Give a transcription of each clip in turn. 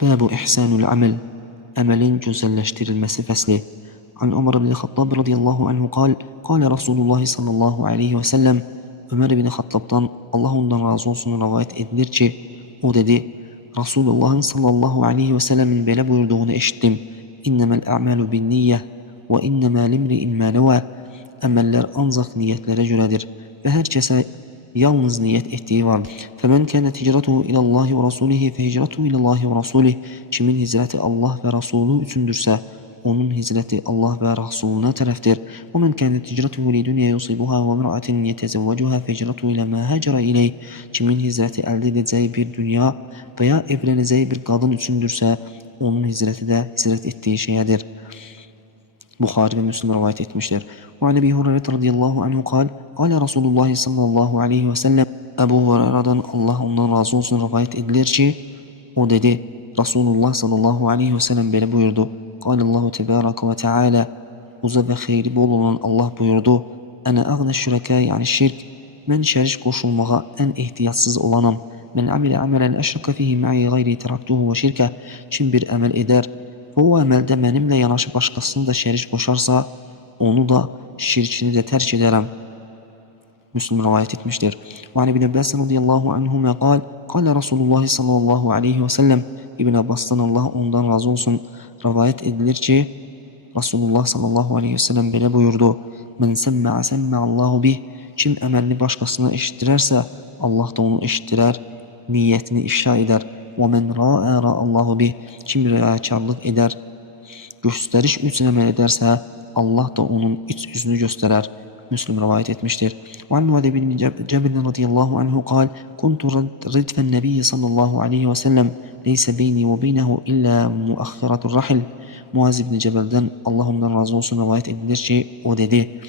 Bəbu ihsanul amel, əməlin gözəlləşdirilməsi fəsli. An Ömər ibn Xattab radiyallahu anhu qala Rasulullah sallallahu aleyhi və səlləm, Ömər ibn Xattabdan, Allah ondan razı olsun, rivayet edilir ki, o dedi, Rasulullahın sallallahu aleyhi və səlləmin belə buyurduğunu eşittim. İnnəməl a'malu bin niyyə və innəmə limri'in mə nəvə. Əməllər ancaq niyyətlərə görədir və hər kəsə yalnız niyyət etdiyi vardır. Fəmən kənət hicratuhu ilallahi və rasulihi fəhicratuhu ilallahi və rasulih. Kimin hicrəti Allah və Rasulü üçündürsə, onun hicrəti Allah və Rasuluna tərəfdir. Və mən kənət hicratuhu li dünya yusibuha və mər'atin yetəzəvvəcuha fəhicratuhu ilə mə həcrə ileyh. Kimin hicrəti əldə edəcəyi bir dünya və ya evlənəcəyi bir qadın üçündürsə, onun hicrəti də hicrət etdiyi şeyədir. Buxari və Müslim rivayet etmişdir. وعن أبي هريرة رضي الله عنه قال رسول الله صلى الله عليه وسلم Ebu Hureyre'den Allah ondan razı olsun rivayet edilir ki, o dedi, Resulullah sallallahu aleyhi ve sellem böyle buyurdu. Allahu tebaraka ve teala, uza ve xeyri bol olan Allah buyurdu. Ene ağne şüreka yani şirk, ben şerik koşulmağa en ihtiyatsız olanam. Men amile amelen eşraka fihi ma'i gayri teraktuhu ve şirke. Kim bir amel eder ve o amelde benimle yanaşı başkasını da şerik koşarsa, onu da şirkini de terk ederim. Müslim rivayet etmiştir. Ve İbn Abbas radıyallahu anhuma kâle Resulullah sallallahu aleyhi ve sellem, İbn Abbas'tan Allah ondan razı olsun rivayet edilir ki, Resulullah sallallahu aleyhi ve sellem böyle buyurdu. Men semme'a semme'allahu bih. Kim emelini başkasına eşittirerse Allah da onu eşittirer, niyetini ifşa eder. Ve men ra'a ra'allahu bih. Kim riyakarlık eder, gösteriş için emel ederse Allah da onun iç yüzünü gösterer. Müslim rivayet etmiştir. وعن معاذ بن جبل رضي الله عنه قال كنت ردف النبي صلى الله عليه وسلم ليس بيني وبينه إلا مؤخرة الرحل. Muaz ibn Cebel'den Allah ondan razı olsun rivayet edilir ki, o dedi,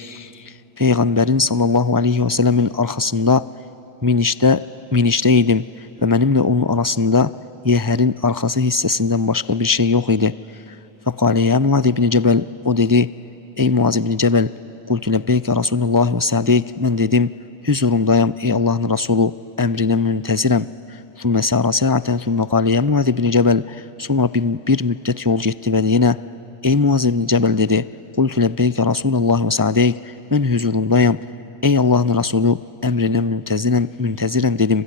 Peygamberin sallallahu aleyhi ve sellemin arkasında minişteydim ve benimle onun arasında yeherin arkası hissesinden başka bir şey yok idi. Fekale ya Muaz ibn Cebel, o dedi, ey Muaz ibn Cebel, kultu lebbeyke Resulullah ve sa'deyk, ben dedim, huzurundayım ey Allah'ın Resulü, emrine müntezirem. Thumme sâra sa'aten thumme kâle ya Muaz ibn Cebel, sonra bir müddet yol gitti ve yine, ey Muaz ibn Cebel dedi, kultu lebbeyke Resulullah ve sa'deyk, ben huzurundayım ey Allah'ın Resulü, emrine müntezirem dedim.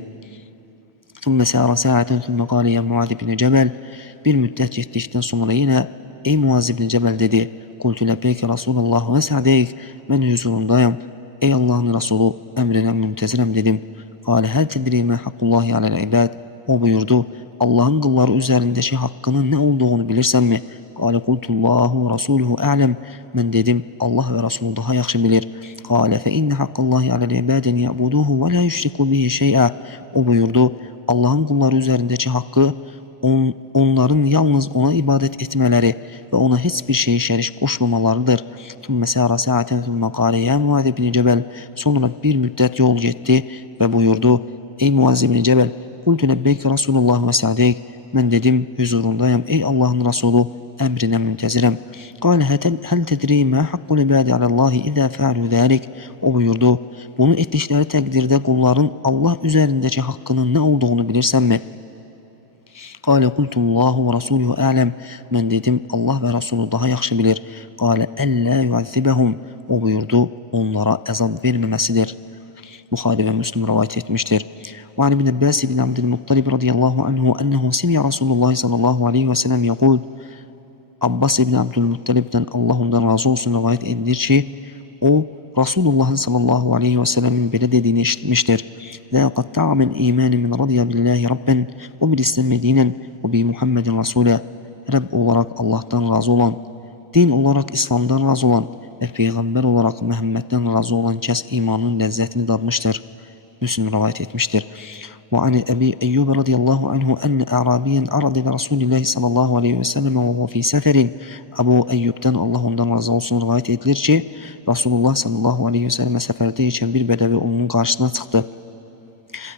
Thumme sâra sa'aten thumme kâle ya Muaz ibn Cebel, bir müddet gittikten sonra yine, ey Muaz ibn Cebel dedi, kultu lebbeyke Resulullah ve sa'deyk, ben huzurundayım ey Allah'ın Resulü, emrine müntezirem dedim. Kâle hel tedri mâ hakkullahi alel ibad. O buyurdu, Allah'ın kulları üzerindeki hakkının ne olduğunu bilirsen mi? Kâle kultullahu ve rasuluhu a'lem. Ben dedim, Allah ve Resulü daha yaxşı bilir. Kâle fe inne hakkallahi alel ibadin ya'buduhu ve la yüşriku bihi şey'a. O buyurdu, Allah'ın kulları üzerindeki hakkı onların yalnız ona ibadet etmeleri ve ona hiçbir şeyi şerik koşmamalarıdır. Thumme sâra sa'aten thumme kâle ya Muaz ibn Cebel. Sonra bir müddet yol gitti ve buyurdu, ey Muaz ibn Cebel, kultu lebbeyke Resulullah ve sa'deyk, ben dedim, huzurundayım ey Allah'ın Resulü, emrine müntezirem. Kâle hel tedri mâ hakkul ibâdi alallâhi izâ fe'alû zâlik. O buyurdu, bunu ettikleri takdirde kulların Allah üzerindeki hakkının ne olduğunu bilirsen mi? Kâle kultullahu ve rasuluhu a'lem. Ben dedim, Allah ve Resulü daha yaxşı bilir. Kâle ellâ yuazzibehum. O buyurdu, onlara azap vermemesidir. Bukhari ve Müslim rivayet etmiştir. وعن ابن عباس بن عبد المطلب رضي الله عنه أنه سمع رسول الله صلى الله عليه وسلم يقول. Abbas ibn Abdülmuttalib'den Allah ondan razı olsun rivayet edilir ki, o Resulullah sallallahu aleyhi ve sellemin böyle dediğini işitmiştir. ذَا قَطَّعَ مِنْ اِيمَانِ مِنْ رَضِيَ بِاللّٰهِ رَبًّا وَبِالْاِسْلَمِ دِينًا وَبِمُحَمَّدٍ رَسُولًا. Rab olarak Allah'tan razı olan, din olarak İslam'dan razı olan ve peygamber olarak Muhammed'den razı olan kes imanın lezzetini dadmıştır. Müslim rivayet etmiştir. وعن أبي أيوب رضي الله عنه أن أعرابيا عرض لرسول الله صلى الله عليه وسلم وهو في سفر. Abu Eyyub'dan Allah ondan razı olsun rivayet edilir ki, Resulullah sallallahu aleyhi ve sellem seferdeyken bir bedevi onun karşısına çıktı.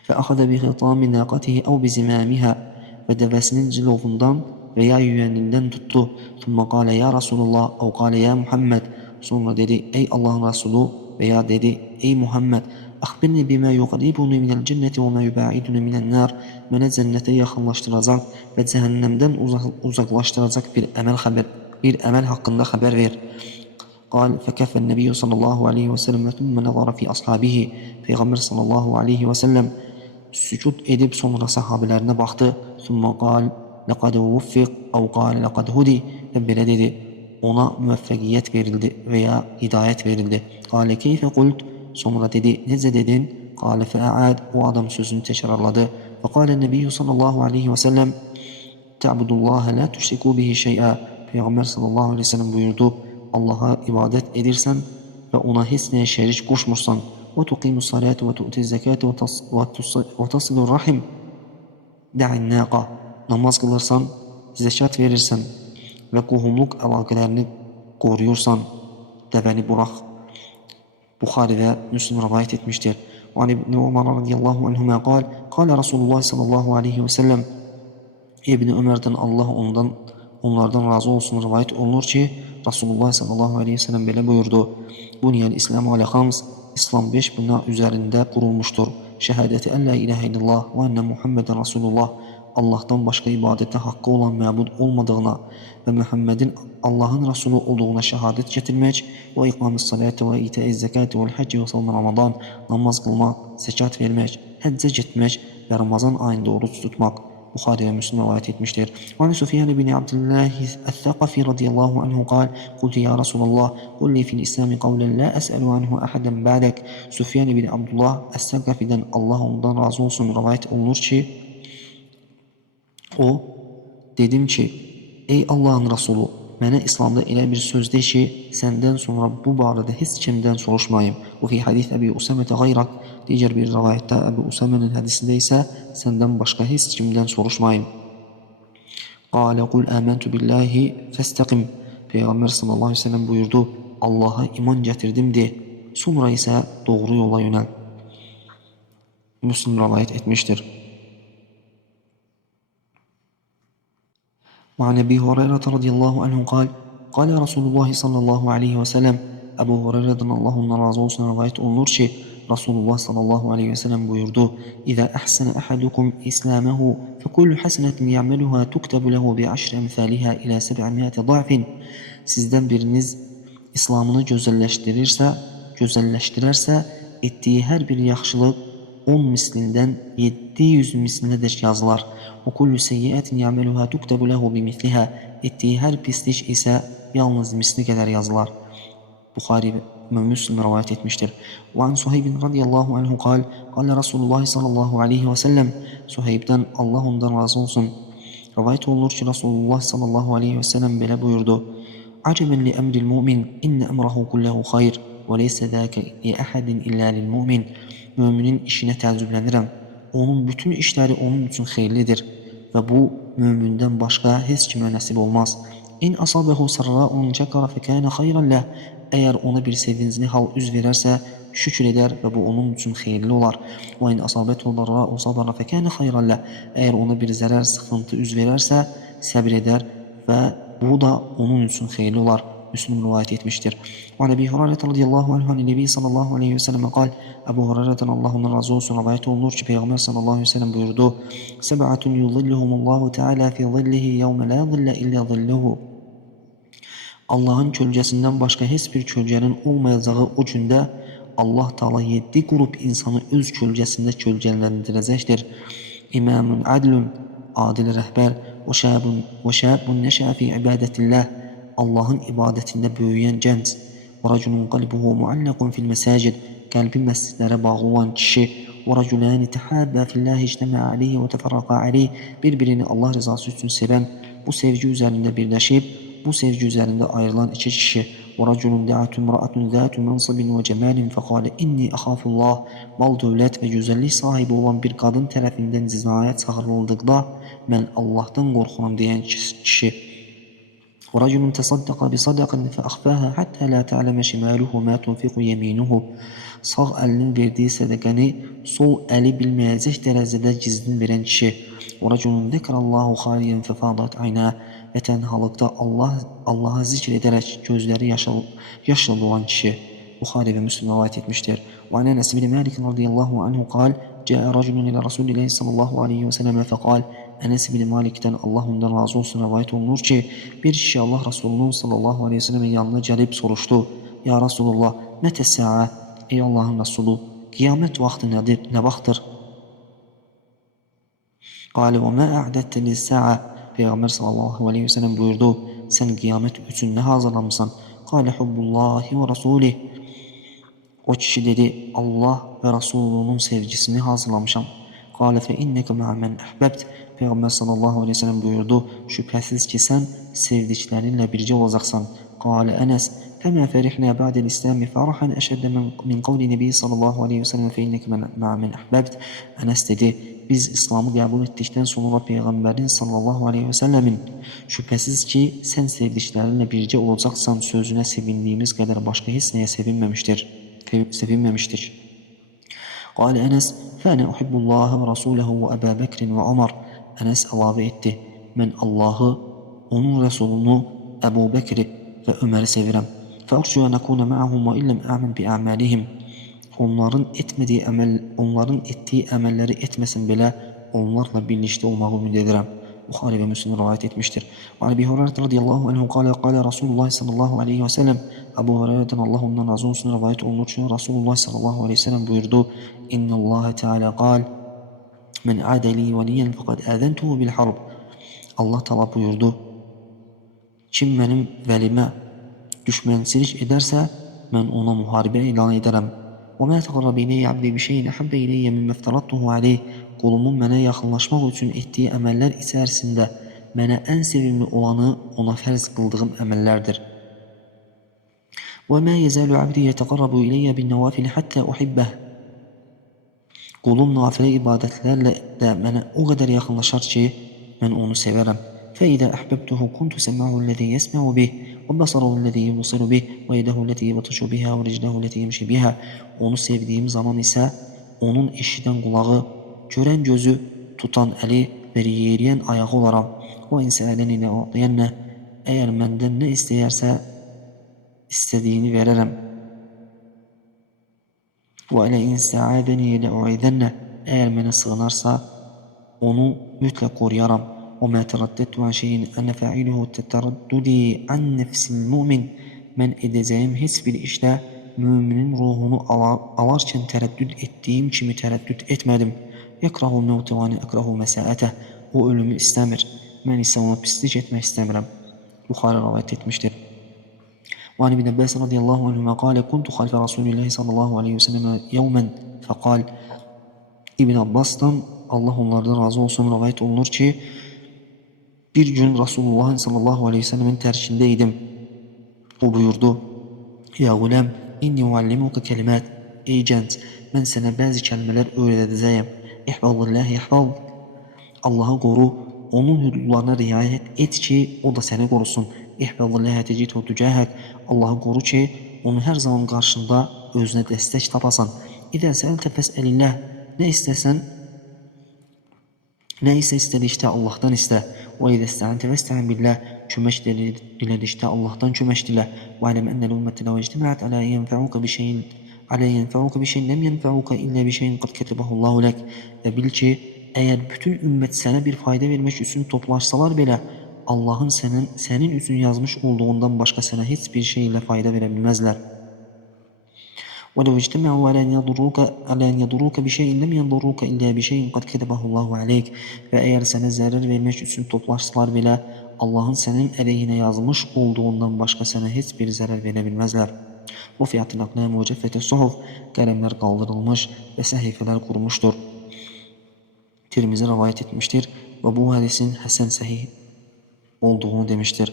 فَأَخَذَ بِخِطَامِ نَاقَتِهِ اَوْ بِزِمَامِهَا ve devesinin cilovundan veya yüğeninden tuttu. ثُمَّ قَالَ يَا رَسُولُ اللّٰهِ اَوْ قَالَ يَا مُحَمَّدْ. Sonra dedi, ey Allah'ın Resulü veya dedi, ey Muhammed. Əxbirni bimə yuqribuni minəl cənnəti və mə yubəiduni minən nar. Mənə cənnətə yaxınlaşdıracaq və cəhənnəmdən uzaqlaşdıracaq bir əməl haqqında xəbər ver. قال فكف النبي صلى الله عليه وسلم ثم نظر في أصحابه. Peyğəmbər sallallahu aleyhi və səlləm sükut edib sonra sahabelərine baxdı. Thumma qal laqad vuffiq aw qal laqad hudi. Və belə dedi, ona müvəffəqiyyət verildi veya hidayət verildi. Qale keyfə qult. Sonra dedi, necə dedin? Qale fəəad. O adam sözünü təkrarladı. Və qale nəbiyyü sallallahu aleyhi və səlləm Tə'budullaha la tüşriku bihi şey'a. Peyğəmbər sallallahu aleyhi və səlləm buyurdu, Allaha ibadət edirsən və ona heç nəyə şərik qoşmursan. Və tuqimus salatu və tu'tiz zakatu və tasilur rahim. Da'in naqa. Namaz qılırsan, zəkat verirsən və qohumluq əlaqələrini qoruyursan, dəvəni burax. Buxari və Müslim rivayət etmişdir. Və İbn Umar radiyallahu anhuma qal, qala Rasulullah sallallahu aleyhi və səlləm, İbn Ömərdən Allah onlardan razı olsun rivayət olunur ki, Rasulullah sallallahu aleyhi ve sellem belə buyurdu. Buniyel İslam alə xams. İslam 5 bina üzərində qurulmuşdur. Şəhadəti ən la ilahə illallah və ənə Muhammeden Rasulullah. Allah'tan başqa ibadətə haqqı olan məbud olmadığına və Muhammedin Allah'ın Rasulü olduğuna şəhadət gətirmək və iqamis salati və itəiz zəkati və həcci və salma Ramadan. Namaz qılmaq, zəkat vermək, həccə getmək və Ramazan ayında oruç tutmaq. Buxari və Müslim rivayət etmişdir. Ve Süfyan ibn Abdullah el-Thaqafi radiyallahu anhu qal, qultu ya Rasulallah, qul li fil İslami qavlen la əsəlu anhu əhadən ba'dak. Süfyan ibn Abdullah el-Thaqafidən Allah ondan razı olsun rivayət olunur ki, o, dedim ki, ey Allah'ın Rasulü, mənə İslamda elə bir söz de ki, səndən sonra bu barədə heç kimdən soruşmayım. O fi hadis Əbi Usamətə qayraq. Digər bir rivayətdə Əbu Usamənin hədisində isə səndən başqa heç kimdən soruşmayın. Qalə qul əməntu billahi fəstəqim. Peyğəmbər sallallahu aleyhi ve sellem buyurdu, Allaha iman gətirdim de, sonra isə doğru yola yönəl. Müslim rivayət etmişdir. وعن أبي هريرة رضي الله عنه قال قال رسول الله صلى الله عليه وسلم Əbu Hureyre'den Allah'ın razı olsun rivayet olunur ki Resulullah sallallahu aleyhi ve sellem buyurdu İzâ ahsene ahadukum islâmehu fekullu hasenetin ya'meluha tuktabu lehu bi aşri emthâliha ila 700 da'fin. Sizden biriniz İslamını gözəlləşdirərsə etdiyi hər bir yaxşılıq 10 mislindən 700 mislinədək yazılar. Və kullu seyyiətin ya'meluha tuktabu lehu bi misliha. Etdiyi hər pislik isə yalnız misli qədər yazılar. Buxari və Müslim rivayət etmişdir. Və an Suheybin radiyallahu anhu qal, qala Rasulullah sallallahu aleyhi və səlləm, Suheybdən Allah ondan razı olsun. Rivayət olunur ki, Rasulullah sallallahu aleyhi və səlləm belə buyurdu. Acəbən li əmril mu'min, innə əmrahu kulləhu xayr, və leysə zəkə li əhədin illə lil mu'min. Müminin işinə təəccüblənirəm. Onun bütün işləri onun üçün xeyirlidir və bu, mümindən başqa heç kimə nəsib olmaz. İn asabəhu sarra'un şəkara fəkənə xayran ləh. Əgər ona bir sevincli hal üz verərsə, şükür edər və bu onun üçün xeyirli olar. Və in asabətu darra'u sabara fəkənə xayran ləh. Əgər ona bir zərər, sıxıntı üz verərsə, səbir edər və bu da onun üçün xeyirli olar. Müslim rivayət etmişdir. Və Əbi Hureyre radiyallahu anhu Nebi sallallahu aleyhi ve sellem qal, Əbu Hureyre'den Allah'ın razı olsun rivayət olunur ki, Peyğəmbər sallallahu aleyhi ve sellem buyurdu, Səb'atun yuzilluhumullahu teala fi zillihi yevme la zille illa zilluhu. Allah'ın kölgəsindən başqa heç bir kölgənin olmayacağı o gündə Allah Teala 7 qrup insanı öz kölgəsində kölgələndirəcəkdir. İmamun adlun, adil rəhbər, və şəbun nəşə fi ibadətillah, Allah'ın ibadətində böyüyən gənc, və rəculun qalbuhu muallaqun fil məsəcid, qəlbi məscidlərə bağlı olan kişi, və rəculani təhabbə fillahi ictəmə aleyhi və təfərraqa aleyh, bir-birini Allah rızası üçün sevən, bu sevgi üzərində birləşib, bu sevgi üzərində ayrılan iki kişi, və rəculun də'atun imra'atun zâtu mansibin və cəmalin fəqalə inni əxafullah, mal dövlət və gözəllik sahibi olan bir qadın tərəfindən zinaya çağırıldıqda, mən Allah'tan qorxuram deyən kişi, ورجل تصدق بصدقة فأخفاها حتى لا تعلم شماله ما تنفق يمينه. Sağ əlinin verdiyi sədəqəni sol əli bilməyəcək dərəcədə gizlin verən kişi. ورجل ذكر الله خاليا ففاضت عيناه. Və tənhalıqda Allah'a zikr edərək gözləri yaşla dolan kişi. Buxari və Müslim rivayət etmişdir. وعن أنس بن مالك رضي الله عنه قال جاء رجل إلى رسول الله صلى الله عليه وسلم فقال Enes bin Malik'ten Allah ondan razı olsun rivayet olunur ki bir kişi Allah Resulü'nün sallallahu aleyhi ve sellem'in yanına gelip soruştu. Ya Resulullah mete sa'a ey Allah'ın Resulü kıyamet vakti nedir, ne vakttir? Kale ve ma a'dette lis sa'a Peygamber sallallahu aleyhi ve sellem buyurdu sen kıyamet için ne hazırlamışsan? Kale hubbullahi ve rasulih o kişi dedi Allah ve Resulü'nün sevgisini hazırlamışam. Kale fe inneke ma'a men ahbebt Peygamber sallallahu aleyhi ve sellem buyurdu şüphesiz ki sen sevdiklerinle birce olacaksan. Kale Enes فما فرحنا بعد الإسلام فرحا أشد من قول النبي sallallahu aleyhi ve sellem فإنك مع من أحببت Enes dedi biz İslam'ı kabul ettikten sonra Peygamberin sallallahu aleyhi ve sellemin şüphesiz ki sen sevdiklerinle birce olacaksan sözüne sevindiğimiz kadar başka hiç neye sevinmemiştir. Kale Enes فأنا أحب الله ورسوله وأبا بكر وعمر Enes ilave etti ben Allah'ı onun Resulünü Ebu Bekir'i ve Ömer'i severim. فَأَرْجُوا أَنْ أَكُونَ مَعَهُمْ وَإِلَّمْ أَعْمَلْ بِأَعْمَالِهِمْ Onların ettiği emelleri etmesin bile onlarla birlikte olmağı ümit ederim. Bukhari ve Müslim rivayet etmiştir. Ve Ebi Hureyre radıyallahu anhu kâle Resulullah sallallahu aleyhi ve sellem Ebu Hureyre'den Allah ondan razı olsun rivayet olunur ki Resulullah sallallahu aleyhi ve sellem buyurdu İnna Allah Teala kâl men adeli veliyen fakat azentuhu bil harb Allah Teala buyurdu kim benim velime düşmançilik ederse ben ona muharebe ilan ederim. وَمَا تَقَرَّبَ إِلَيَّ عَبْدِي بِشَيْءٍ أَحَبَّ إِلَيَّ مِمَّا افْتَرَضْتُهُ عَلَيْهِ Kulumun bana yakınlaşmak için ettiği emeller içerisinde bana en sevimli olanı ona farz kıldığım emellerdir. وَمَا يَزَالُ عَبْدِي يَتَقَرَّبُ إِلَيَّ بِالنَّوَافِلِ حَتَّى أُحِبَّهُ Kulum nafile ibadetlerle de bana o kadar yakınlaşar ki ben onu severim. فإذا أحببته كنت سمعه الذي يسمع به وبصره الذي يبصر به ويده التي يبطش بها ورجله التي يمشي بها Onu sevdiğim zaman ise onun eşiten kulağı, gören gözü, tutan eli ve yeriyen ayağı olaram. O inseleni ne atlayanne eğer benden ne isteyerse istediğini veririm. Ve ile insaadeni le uidenne eğer bana sığınarsa onu mutlak koruyaram. وما ترددت عن شيء أن فاعله تترددي عن نفس المؤمن men edeceğim hiçbir işte müminin ruhunu alarken tereddüt ettiğim kimi tereddüt etmedim. Yekrahul mevte ve ekrahul mesaate o ölümü istemir. Ben ise ona pislik etmek istemirim. Bukhari rivayet etmiştir. وعن ابن عباس رضي الله عنهما قال كنت خلف رسول الله صلى الله عليه وسلم يوما فقال İbn Abbas'tan Allah onlardan razı olsun rivayet olunur ki bir gün Resulullah sallallahu aleyhi ve sellem'in tercihindeydim. O buyurdu. Ya gulam, inni uallimuka kelimat. Ey genç, ben sana bazı kelimeler öğreteceğim. İhfazillahi ihfaz. Allah'ı koru, onun hududlarına riayet et ki o da seni korusun. İhfazillahi tecidhu tücahek. Allah'ı koru ki onu her zaman karşında özüne destek tapasan. İzâ se'elte fes'elillah. Ne istesen neyse istedikçe Allah'tan iste. وَاِذَا اسْتَعَنْتَ وَاسْتَعِنْ بِاللّٰهِ Kömeş diledikçe Allah'tan kömeş dile. وَعَلَمْ أَنَّ الْاُمَّةَ لَوْ اجْتَمَعَتْ عَلَى يَنْفَعُكَ بِشَيْءٍ لَمْ يَنْفَعُكَ إِلَّا بِشَيْءٍ قَدْ كَتَبَهُ اللّٰهُ لَكَ Ve bil ki eğer bütün ümmet sana bir fayda vermek için toplaşsalar bile Allah'ın senin için yazmış olduğundan başka sana hiçbir şeyle fayda verebilmezler. وَلَوْ اجْتَمَعُوا عَلَى أَنْ يَضُرُّوكَ بِشَيْءٍ لَمْ يَضُرُّوكَ إِلَّا بِشَيْءٍ قَدْ كَتَبَهُ اللّٰهُ عَلَيْكَ Ve eğer sana zarar vermek için toplaşsalar bile Allah'ın senin aleyhine yazmış olduğundan başka sana hiçbir zarar verebilmezler. رُفِعَتِ الْأَقْلَامُ وَجَفَّتِ الصُّحُفُ Kalemler kaldırılmış ve sahifeler kurumuştur. Tirmizi rivayet etmiştir ve bu hadisin hasen sahih olduğunu demiştir.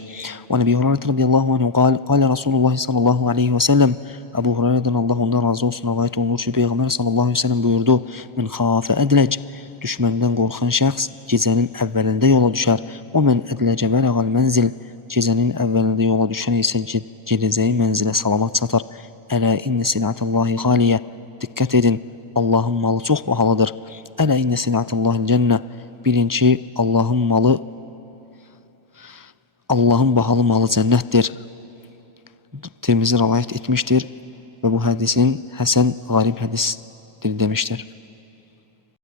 Ve Ebi Hureyre radıyallahu anhu kâle Resulullah sallallahu aleyhi ve sellem Ebu Hureyre'den Allah ondan razı olsun rivayet olunur ki Peygamber sallallahu aleyhi ve sellem buyurdu men khâfe edlec düşmenden korkan şahs gecenin evvelinde yola düşer. O men edlece belagal menzil gecenin evvelinde yola düşen ise geleceği menzile salamat satar. Ela inne silatallahi galiye dikkat edin Allah'ın malı çok pahalıdır. Ela inne silatallahi cennet bilin ki Allah'ın pahalı malı cennettir. Tirmizi rivayet etmiştir. ve bu hadisin Hasan garip hadistir demiştir.